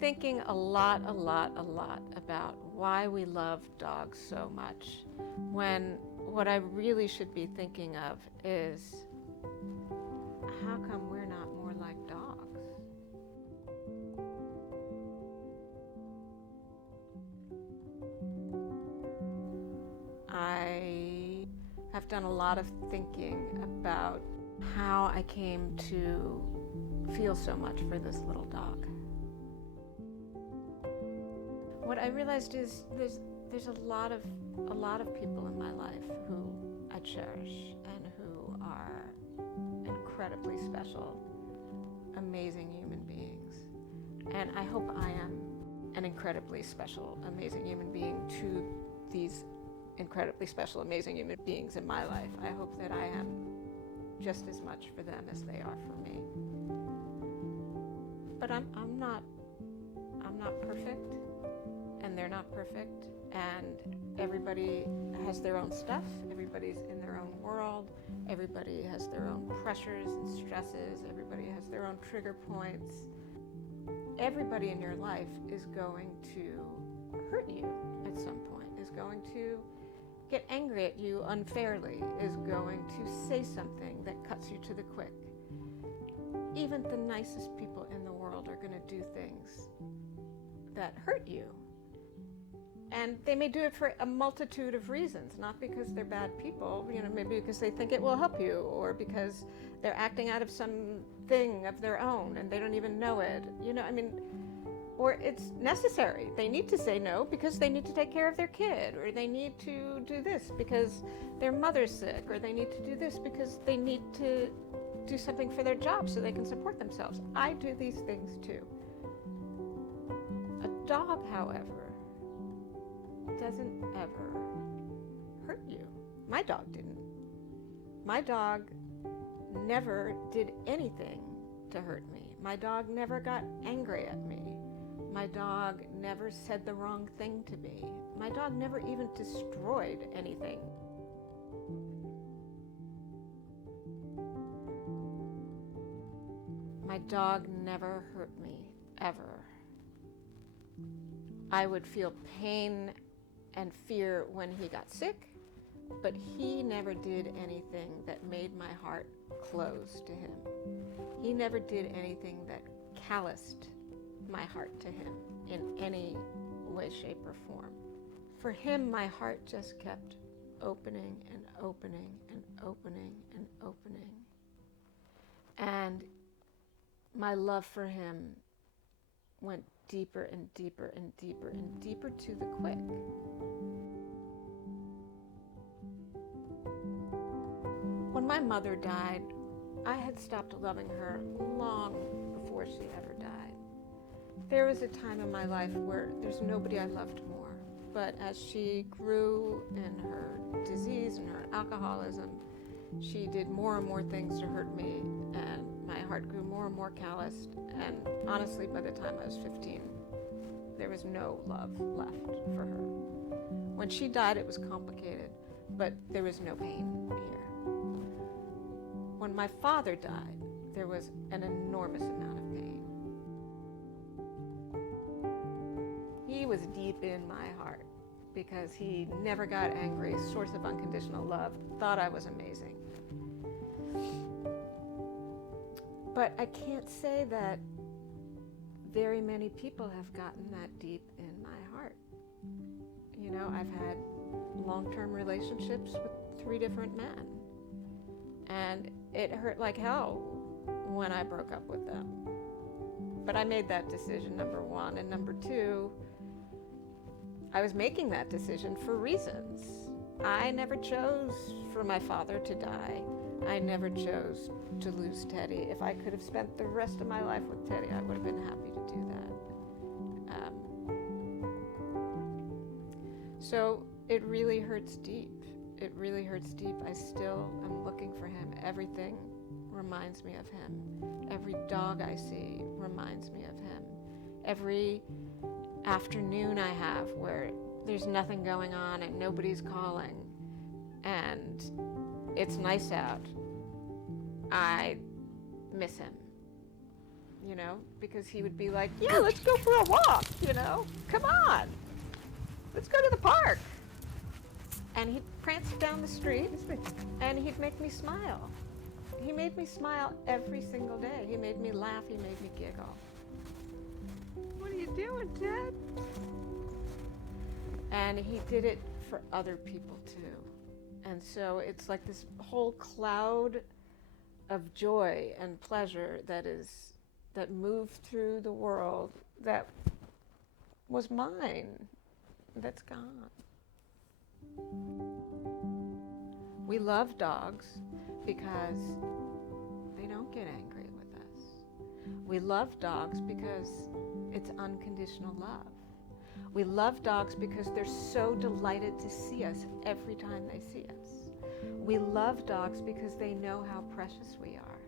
thinking a lot about why we love dogs so much, when what I really should be thinking of is how come we're not more like dogs? I have done a lot of thinking about how I came to feel so much for this little dog. What I realized is there's a lot of people in my life who I cherish and who are incredibly special, amazing human beings. And I hope I am an incredibly special, amazing human being to these incredibly special, amazing human beings in my life. I hope that I am just as much for them as they are for me. But I'm not perfect, and they're not perfect, and everybody has their own stuff. Everybody's in their own world. Everybody has their own pressures and stresses. Everybody has their own trigger points. Everybody in your life is going to hurt you at some point, is going to get angry at you unfairly, is going to say something that cuts you to the quick. Even the nicest people in the world are going to do things that hurt you. And they may do it for a multitude of reasons, not because they're bad people, maybe because they think it will help you, or because they're acting out of some thing of their own and they don't even know it. Or it's necessary. They need to say no because they need to take care of their kid, or they need to do this because their mother's sick, or they need to do this because they need to do something for their job so they can support themselves. I do these things too. A dog, however, doesn't ever hurt you. My dog didn't. My dog never did anything to hurt me. My dog never got angry at me. My dog never said the wrong thing to me. My dog never even destroyed anything. My dog never hurt me, ever. I would feel pain and fear when he got sick, but he never did anything that made my heart close to him. He never did anything that calloused my heart to him in any way, shape, or form. For him, my heart just kept opening and opening and opening and opening. And my love for him went deeper and deeper and deeper and deeper to the quick. When my mother died, I had stopped loving her long before she ever died. There was a time in my life where there's nobody I loved more. But as she grew in her disease and her alcoholism, she did more and more things to hurt me, and my heart grew more and more calloused. And honestly, by the time I was 15, there was no love left for her. When she died, it was complicated, but there was no pain here. When my father died, there was an enormous amount of pain. He was deep in my heart because he never got angry, source of unconditional love, thought I was amazing. But I can't say that very many people have gotten that deep in my heart. I've had long-term relationships with 3 different men, and it hurt like hell when I broke up with them. But I made that decision, number 1, and number 2, I was making that decision for reasons. I never chose for my father to die. I never chose to lose Teddy. If I could have spent the rest of my life with Teddy, I would have been happy to do that. So it really hurts deep. It really hurts deep. I still am looking for him. Everything reminds me of him. Every dog I see reminds me of him. Every afternoon I have where there's nothing going on and nobody's calling and it's nice out, I miss him. you know, because he would be like, yeah, let's go for a walk, you know, come on, let's go to the park. And he'd prance down the street and he'd make me smile. He made me smile every single day. He made me laugh, he made me giggle. What are you doing, Ted? And he did it for other people too. And so it's like this whole cloud of joy and pleasure that moved through the world that was mine, that's gone. We love dogs because they don't get angry with us. We love dogs because it's unconditional love. We love dogs because they're so delighted to see us every time they see us. We love dogs because they know how precious we are,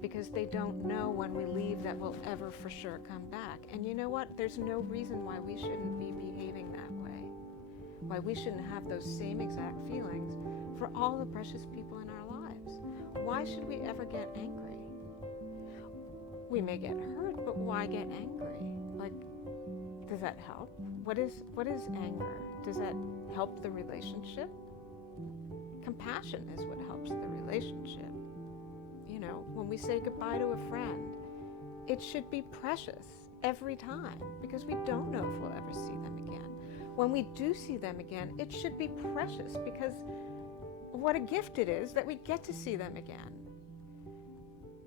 because they don't know when we leave that we'll ever for sure come back. And you know what? There's no reason why we shouldn't be behaving that way, why we shouldn't have those same exact feelings for all the precious people in our lives. Why should we ever get angry? We may get hurt, but why get angry? Like, does that help? What is anger? Does that help the relationship? Compassion is what helps the relationship. You know, when we say goodbye to a friend, it should be precious every time because we don't know if we'll ever see them again. When we do see them again, it should be precious because what a gift it is that we get to see them again.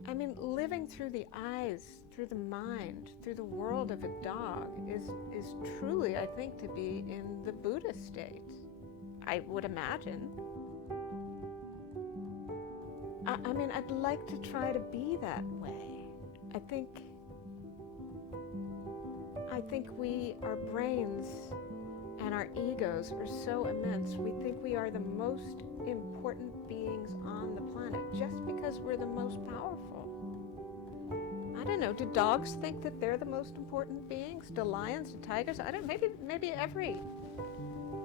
I mean, living through the eyes, through the mind, through the world of a dog is truly, I think, to be in the Buddha state, I would imagine. I mean, I'd like to try to be that way. I think our brains and our egos are so immense. We think we are the most important beings on the planet just because we're the most powerful. I don't know, do dogs think that they're the most important beings? Do lions, do tigers? I don't know, maybe every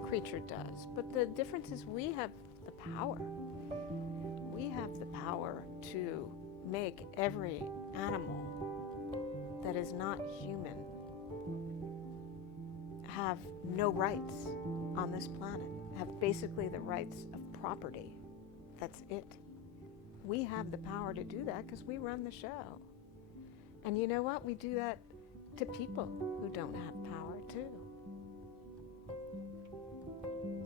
creature does. But the difference is we have the power. We have the power to make every animal that is not human have no rights on this planet, have basically the rights of property. That's it. We have the power to do that because we run the show. And you know what? We do that to people who don't have power too.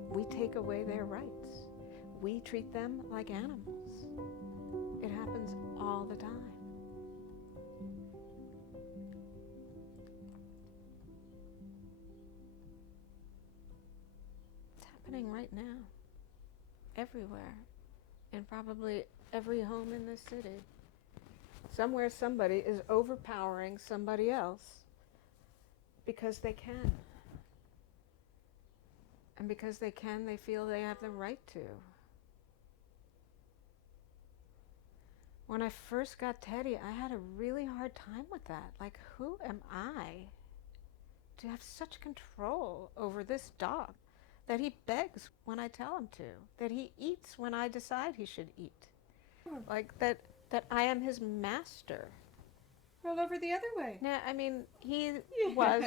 We take away their rights. We treat them like animals. It happens all the time. It's happening right now, everywhere, in probably every home in this city. Somewhere somebody is overpowering somebody else because they can. And because they can, they feel they have the right to. When I first got Teddy, I had a really hard time with that. Like, who am I to have such control over this dog that he begs when I tell him to, that he eats when I decide he should eat, like that I am his master. Roll over the other way. Now, I mean, he was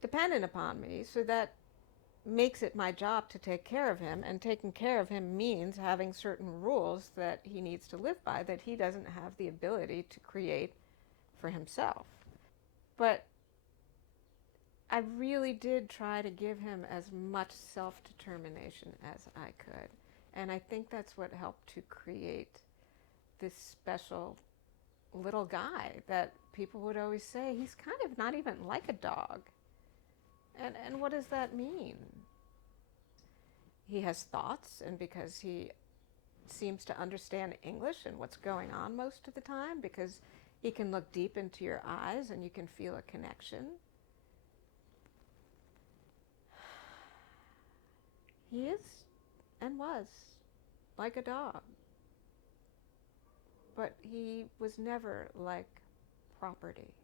dependent upon me, so that makes it my job to take care of him, and taking care of him means having certain rules that he needs to live by that he doesn't have the ability to create for himself. But I really did try to give him as much self-determination as I could, and I think that's what helped to create this special little guy that people would always say, he's kind of not even like a dog. And what does that mean? He has thoughts, and because he seems to understand English and what's going on most of the time, because he can look deep into your eyes and you can feel a connection. He is and was like a dog. But he was never like property.